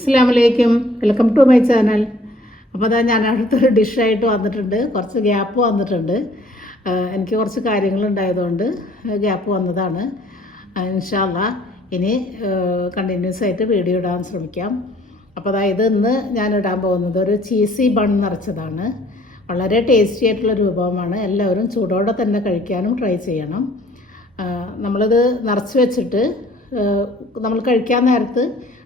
അസ്സലാമലൈക്കും, welcome to my channel. അപ്പോൾ അതാ ഞാൻ അടുത്തൊരു ഡിഷായിട്ട് വന്നിട്ടുണ്ട്. കുറച്ച് ഗ്യാപ്പ് വന്നിട്ടുണ്ട്. എനിക്ക് കുറച്ച് കാര്യങ്ങളുണ്ടായതുകൊണ്ട് ഗ്യാപ്പ് വന്നതാണ്. ഇൻഷാ അല്ലാഹ് ഇനി കണ്ടിന്യൂസ് ആയിട്ട് വീഡിയോ ഇടാൻ ശ്രമിക്കാം. അപ്പോൾ അതായത് ഇന്ന് ഞാൻ ഇടാൻ പോകുന്നത് ഒരു ചീസി ബൺ നിറച്ചതാണ്. വളരെ ടേസ്റ്റി ആയിട്ടുള്ള വിഭവമാണ്. എല്ലാവരും ചൂടോടെ തന്നെ കഴിക്കാനും ട്രൈ ചെയ്യണം. നമ്മളിത് നിറച്ച് വെച്ചിട്ട് നമ്മൾ കഴിക്കാൻ നേരത്ത്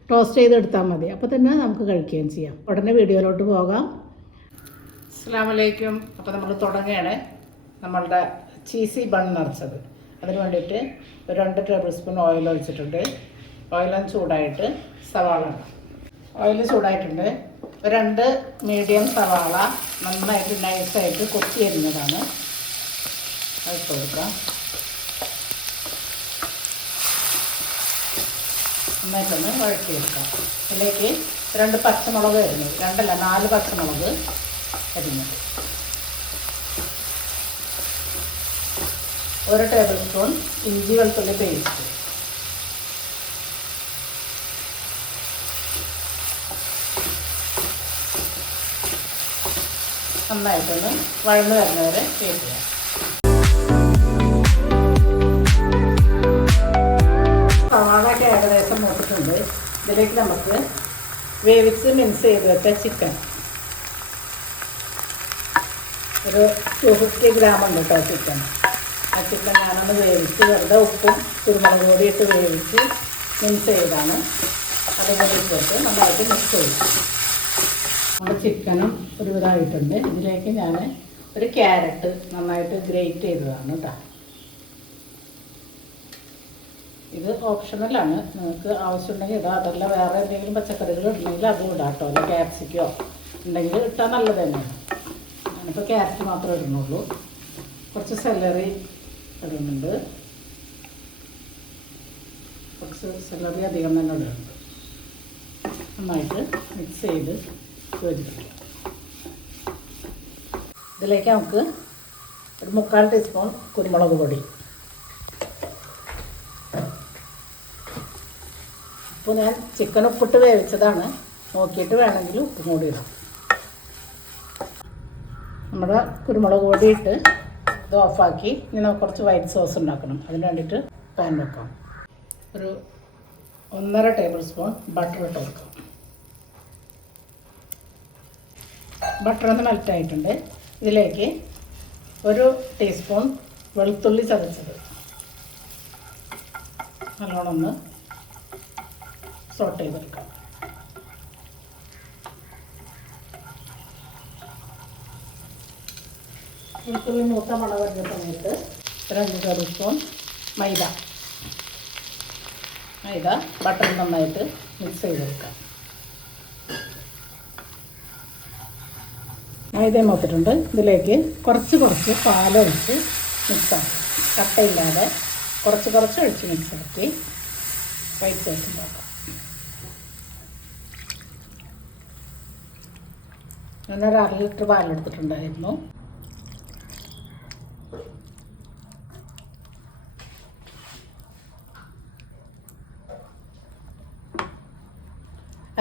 ടോസ്റ്റ് ചെയ്തെടുത്താൽ മതി. അപ്പോൾ തന്നെ നമുക്ക് കഴിക്കുകയും ചെയ്യാം. ഉടനെ വീഡിയോയിലോട്ട് പോകാം. അസ്സലാമലൈക്കും. അപ്പോൾ നമ്മൾ തുടങ്ങുകയാണ് നമ്മളുടെ ചീസി ബൺ നിറച്ചത്. അതിന് വേണ്ടിയിട്ട് ഒരു 2 ടേബിൾ സ്പൂൺ ഓയിൽ ഒഴിച്ചിട്ടുണ്ട്. ഓയിലും ചൂടായിട്ട് സവാള, ഓയിൽ ചൂടായിട്ടുണ്ട്. 2 മീഡിയം സവാള നന്നായിട്ട് നൈസായിട്ട് കൊത്തി അരിഞ്ഞതാണ്. അത് കൊടുക്കാം. നന്നായിട്ടൊന്ന് വഴറ്റിയെടുക്കാം. അതിലേക്ക് 2 പച്ചമുളക് അരിഞ്ഞത്, 4 പച്ചമുളക് അരിഞ്ഞത്, 1 ടേബിൾ സ്പൂൺ ഇഞ്ചി വെളുത്തുള്ളി പേസ്റ്റ്, നന്നായിട്ടൊന്ന് വഴന്ന് വരുന്നവരെ വേവിക്കുക. സവാളയൊക്കെ ഏകദേശം മൂത്തിട്ടുണ്ട്. ഇതിലേക്ക് നമുക്ക് വേവിച്ച് മിക്സ് ചെയ്ത് വെച്ച ചിക്കൻ, ഒരു 250 ഗ്രാം ഉണ്ട് കേട്ടോ ചിക്കൻ. ആ ചിക്കൻ ഞാനൊന്ന് വേവിച്ച് വെറുതെ ഉപ്പും കുരുമുളക് പൊടി ഇട്ട് വേവിച്ച് മിക്സ് ചെയ്താണ്. അതുപോലെ ഇട്ടിട്ട് നന്നായിട്ട് മിക്സ് ചെയ്യും. നമ്മുടെ ചിക്കനും ഒരുവിധമായിട്ടുണ്ട്. ഇതിലേക്ക് ഞാൻ ഒരു ക്യാരറ്റ് നന്നായിട്ട് ഗ്രേറ്റ് ചെയ്തതാണ് കേട്ടോ. ഇത് ഓപ്ഷണലാണ്, നിങ്ങൾക്ക് ആവശ്യമുണ്ടെങ്കിൽ ഇടാം. അതല്ല വേറെ എന്തെങ്കിലും പച്ചക്കറികൾ ഉണ്ടെങ്കിൽ അതും ഇടാം കേട്ടോ. അല്ല ക്യാപ്സിക്കോ ഉണ്ടെങ്കിൽ ഇട്ടാൽ നല്ലത് തന്നെയാണ്. ഞാനിപ്പോൾ ക്യാരറ്റ് മാത്രമേ ഇടുന്നുള്ളൂ. കുറച്ച് സെലറി ഇടുന്നുണ്ട്. കുറച്ച് സെലറി അധികം തന്നെ ഇടുന്നുണ്ട്. നന്നായിട്ട് മിക്സ് ചെയ്ത് യോജിപ്പിക്കാം. ഇതിലേക്ക് നമുക്ക് ഒരു 3/4 ടീസ്പൂൺ കുരുമുളക് പൊടി, ഉപ്പ് ഞാൻ ചിക്കൻ ഉപ്പിട്ട് വേവിച്ചതാണ്, നോക്കിയിട്ട് വേണമെങ്കിൽ ഉപ്പും കൂടി ഇടാം. നമ്മുടെ കുരുമുളക് പൊടി ഇട്ട് ഇത് ഓഫാക്കി ഇനി നമുക്ക് കുറച്ച് വൈറ്റ് സോസ് ഉണ്ടാക്കണം. അതിന് വേണ്ടിയിട്ട് പാൻ വെക്കാം. ഒരു 1.5 ടേബിൾ സ്പൂൺ ബട്ടർ ഇട്ട് കൊടുക്കാം. ബട്ടർ ഒന്ന് മെൽറ്റായിട്ടുണ്ട്. ഇതിലേക്ക് 1 ടീസ്പൂൺ വെളുത്തുള്ളി ചതച്ചത് നല്ലോണം ഒന്ന് സോട്ട് ചെയ്തെടുക്കാം. വെളുത്തുള്ളി മൂത്ത മണം വരുന്ന സമയത്ത് 2 ടേബിൾ സ്പൂൺ മൈദ ബട്ടർ നന്നായിട്ട് മിക്സ് ചെയ്തെടുക്കാം. മൈദ മൂത്തിട്ടുണ്ട്. ഇതിലേക്ക് കുറച്ച് പാലൊഴിച്ച് മിക്സാക്കി, കട്ടയില്ലാതെ കുറച്ച് ഒഴിച്ച് മിക്സാക്കി വൈറ്റ് സോസ് ഉണ്ടാക്കാം. ഞാനൊരു 1/2 ലിറ്റർ പാലെടുത്തിട്ടുണ്ടായിരുന്നു.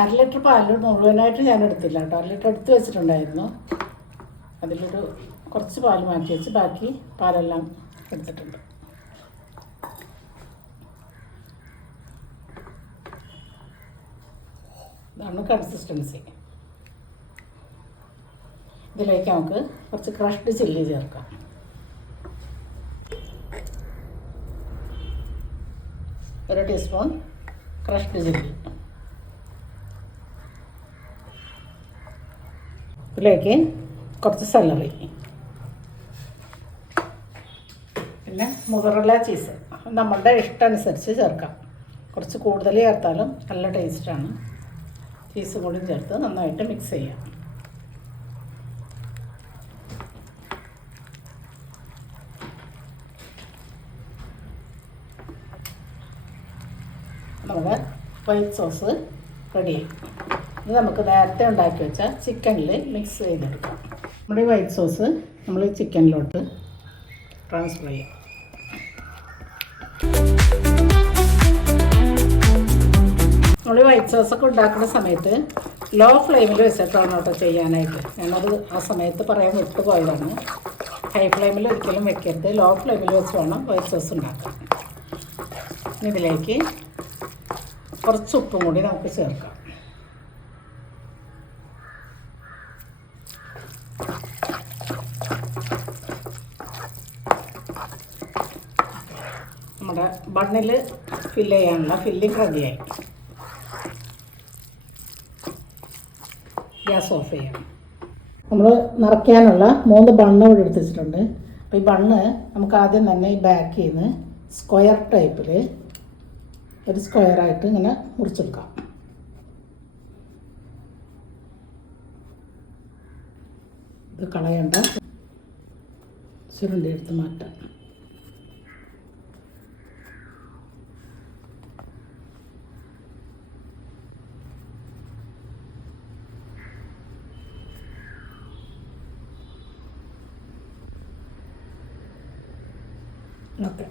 അര ലിറ്റർ പാല് മുഴുവനായിട്ട് ഞാൻ എടുത്തില്ല കേട്ടോ. 1 ലിറ്റർ എടുത്ത് വെച്ചിട്ടുണ്ടായിരുന്നു. അതിലൊരു കുറച്ച് പാല് മാറ്റി വെച്ച് ബാക്കി പാലെല്ലാം എടുത്തിട്ടുണ്ട്. ഇതാണ് കൺസിസ്റ്റൻസി. ഇതിലേക്ക് നമുക്ക് കുറച്ച് ക്രഷ്ഡ് ചില്ലി ചേർക്കാം. ഒരു ടീസ്പൂൺ ക്രഷ്ഡ് ചില്ലി. ഇതിലേക്ക് കുറച്ച് സെലറി, പിന്നെ മൊസറല്ല ചീസ് നമ്മളുടെ ഇഷ്ടമനുസരിച്ച് ചേർക്കാം. കുറച്ച് കൂടുതൽ ചേർത്താലും നല്ല ടേസ്റ്റാണ്. ചീസ് കൂടി ചേർത്ത് നന്നായിട്ട് മിക്സ് ചെയ്യാം. നമ്മുടെ വൈറ്റ് സോസ് റെഡിയായി. ഇത് നമുക്ക് നേരത്തെ ഉണ്ടാക്കി വെച്ച ചിക്കനിൽ മിക്സ് ചെയ്തെടുക്കാം. നമ്മുടെ വൈറ്റ് സോസ് നമ്മൾ ചിക്കനിലോട്ട് ട്രാൻസ്ഫർ ചെയ്യാം. നമ്മൾ വൈറ്റ് സോസൊക്കെ ഉണ്ടാക്കുന്ന സമയത്ത് ലോ ഫ്ലെയിമിൽ വെച്ചിട്ടാണ് കേട്ടോ ചെയ്യാനായിട്ട്. ഞാനത് ആ സമയത്ത് പറയാൻ വിട്ടുപോയതാണ്. ഹൈ ഫ്ലെയിമിൽ ഒരിക്കലും വെക്കരുത്, ലോ ഫ്ലെയിമിൽ വെച്ച് വേണം വൈറ്റ് സോസ് ഉണ്ടാക്കാൻ. ഇതിലേക്ക് കുറച്ച് ഉപ്പും കൂടി നമുക്ക് ചേർക്കാം. നമ്മുടെ ബണ്ണിൽ ഫില്ല് ചെയ്യാനുള്ള ഫില്ലിങ് റെഡിയായി. ഗ്യാസ് ഓഫ് ചെയ്യാം. നമ്മൾ നിറയ്ക്കാനുള്ള 3 ബണ്ണ് ഇവിടെ എടുത്ത് വെച്ചിട്ടുണ്ട്. അപ്പോൾ ഈ ബണ്ണ് നമുക്ക് ആദ്യം തന്നെ ഈ ബാക്കിൽ നിന്ന് സ്ക്വയർ ടൈപ്പിൽ ഒരു സ്ക്വയറായിട്ട് ഇങ്ങനെ മുറിച്ചെടുക്കാം. ഇത് കളയണ്ട, ചുരുണ്ടി എടുത്ത് മാറ്റാം. ഓക്കെ,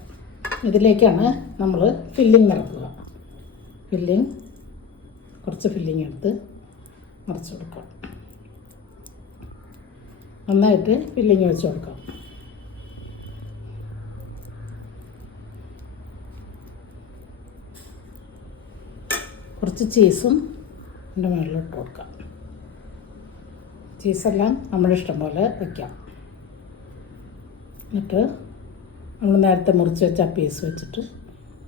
ഇതിലേക്കാണ് നമ്മൾ ഫില്ലിങ് നിറക്കുക. കുറച്ച് ഫില്ലിങ് എടുത്ത് നിറച്ച് കൊടുക്കാം. നന്നായിട്ട് ഫില്ലിങ് വെച്ച് കൊടുക്കാം. കുറച്ച് ചീസും എൻ്റെ മുകളിലിട്ട് കൊടുക്കാം. ചീസെല്ലാം നമ്മുടെ ഇഷ്ടം പോലെ വയ്ക്കാം. എന്നിട്ട് നമ്മൾ നേരത്തെ മുറിച്ച് വെച്ച പീസ് വെച്ചിട്ട്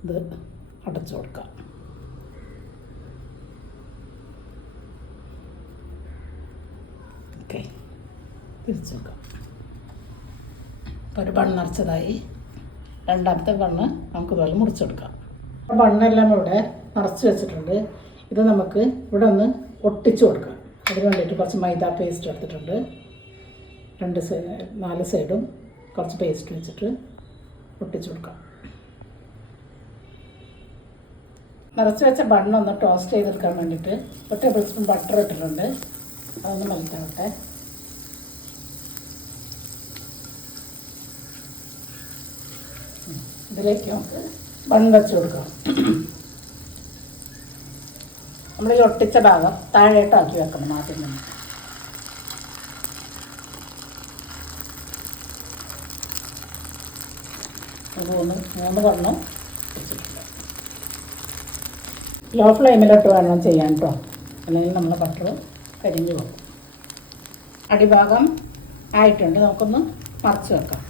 ഇത് അടച്ചു കൊടുക്കാം. ഓക്കെ, തിരിച്ച് വെക്കാം. ഒരു ബണ്ണ് നിറച്ചതായി. രണ്ടാമത്തെ ബണ്ണ് നമുക്ക് ഇതുപോലെ മുറിച്ചെടുക്കാം. ബണ്ണെല്ലാം ഇവിടെ നിറച്ച് വെച്ചിട്ടുണ്ട്. ഇത് നമുക്ക് ഇവിടെ ഒന്ന് ഒട്ടിച്ചു കൊടുക്കാം. അതിന് വേണ്ടിയിട്ട് കുറച്ച് മൈദ പേസ്റ്റ് എടുത്തിട്ടുണ്ട്. 4 സൈഡും കുറച്ച് പേസ്റ്റ് വെച്ചിട്ട് ഒട്ടിച്ചു കൊടുക്കാം. നിറച്ച് വെച്ച ബണ്ണൊന്ന് ടോസ്റ്റ് ചെയ്തെടുക്കാൻ വേണ്ടിയിട്ട് 1 ടേബിൾ സ്പൂൺ ബട്ടർ ഇട്ടിട്ടുണ്ട്. അതൊന്ന് മെൽറ്റാവട്ടെ. ഇതിലേക്ക് നമുക്ക് ബണ്ണ് വെച്ച് കൊടുക്കാം. നമ്മൾ ഈ ഒട്ടിച്ച ഭാഗം താഴേട്ടാക്കി വെക്കണം ആദ്യം തന്നെ. മൂന്ന് ബണ്ണും വെച്ചിട്ടുണ്ട്. ലോ ഫ്ലെയിമിലിട്ട് വേണം ചെയ്യാൻ കേട്ടോ, അല്ലെങ്കിൽ നമ്മൾ ബട്ടർ കരിഞ്ഞു പോകും. അടിഭാഗം ആയിട്ടുണ്ട്, നമുക്കൊന്ന് മറിച്ച് വെക്കാം.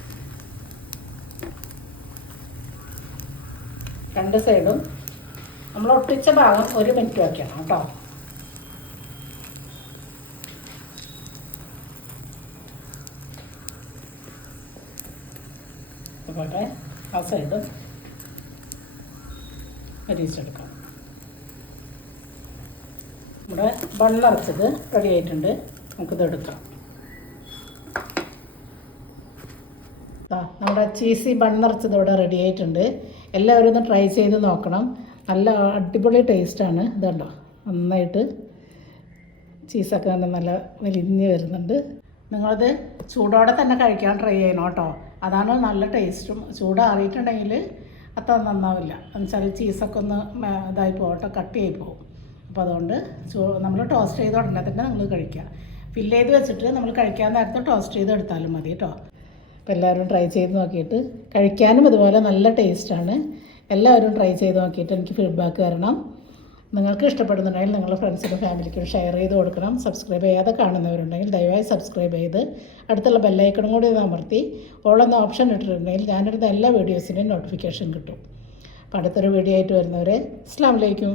2 സൈഡും നമ്മൾ ഒട്ടിച്ച ഭാഗം 1 മിനിറ്റ് വയ്ക്കണം കേട്ടോ. അതുപോലെ ആ സൈഡ് അരിച്ചെടുക്കാം. നമ്മുടെ ബണ്ണറച്ചത് റെഡി ആയിട്ടുണ്ട്. നമുക്കിത് എടുക്കാം. നമ്മുടെ ചീസി ബണ്ണറച്ചത് ഇവിടെ റെഡി ആയിട്ടുണ്ട്. എല്ലാവരും ഒന്ന് ട്രൈ ചെയ്ത് നോക്കണം. നല്ല അടിപൊളി ടേസ്റ്റാണ്. ഇതുണ്ടോ, നന്നായിട്ട് ചീസൊക്കെ നല്ല വലിഞ്ഞ് വരുന്നുണ്ട്. നിങ്ങളത് ചൂടോടെ തന്നെ കഴിക്കാൻ ട്രൈ ചെയ്യണം കേട്ടോ. അതാണ് നല്ല ടേസ്റ്റും. ചൂടാറിയിട്ടുണ്ടെങ്കിൽ അത്ര നന്നാവില്ല. എന്നുവെച്ചാൽ ചീസൊക്കെ ഒന്ന് ഇതായി പോകട്ടെ, കട്ടിയായി പോകും. അപ്പോൾ അതുകൊണ്ട് നമ്മൾ ടോസ്റ്റ് ചെയ്ത് ഉടനെ തന്നെ നിങ്ങൾ കഴിക്കുക. ഫില്ല് ചെയ്ത് വെച്ചിട്ട് നമ്മൾ കഴിക്കാൻ നേരത്തെ ടോസ്റ്റ് ചെയ്ത് എടുത്താലും മതി കേട്ടോ. അപ്പോൾ എല്ലാവരും ട്രൈ ചെയ്ത് നോക്കിയിട്ട് കഴിക്കാനും ഇതുപോലെ നല്ല ടേസ്റ്റാണ്. എല്ലാവരും ട്രൈ ചെയ്ത് നോക്കിയിട്ട് എനിക്ക് ഫീഡ്ബാക്ക് തരണം. നിങ്ങൾക്ക് ഇഷ്ടപ്പെടുന്നുണ്ടെങ്കിൽ നിങ്ങളുടെ ഫ്രണ്ട്സിനും ഫാമിലിക്കും ഷെയർ ചെയ്ത് കൊടുക്കണം. സബ്സ്ക്രൈബ് ചെയ്യാതെ കാണുന്നവരുണ്ടെങ്കിൽ ദയവായി സബ്സ്ക്രൈബ് ചെയ്ത് അടുത്തുള്ള ബെല്ലൈക്കണും കൂടി അമർത്തി ഓളെന്ന ഓപ്ഷൻ ഇട്ടിട്ടുണ്ടെങ്കിൽ ഞാനിടുന്ന എല്ലാ വീഡിയോസിൻ്റെയും നോട്ടിഫിക്കേഷൻ കിട്ടും. അപ്പോൾ അടുത്തൊരു വീഡിയോ ആയിട്ട് വരുന്നവരെ അസ്സലാമു അലൈക്കും.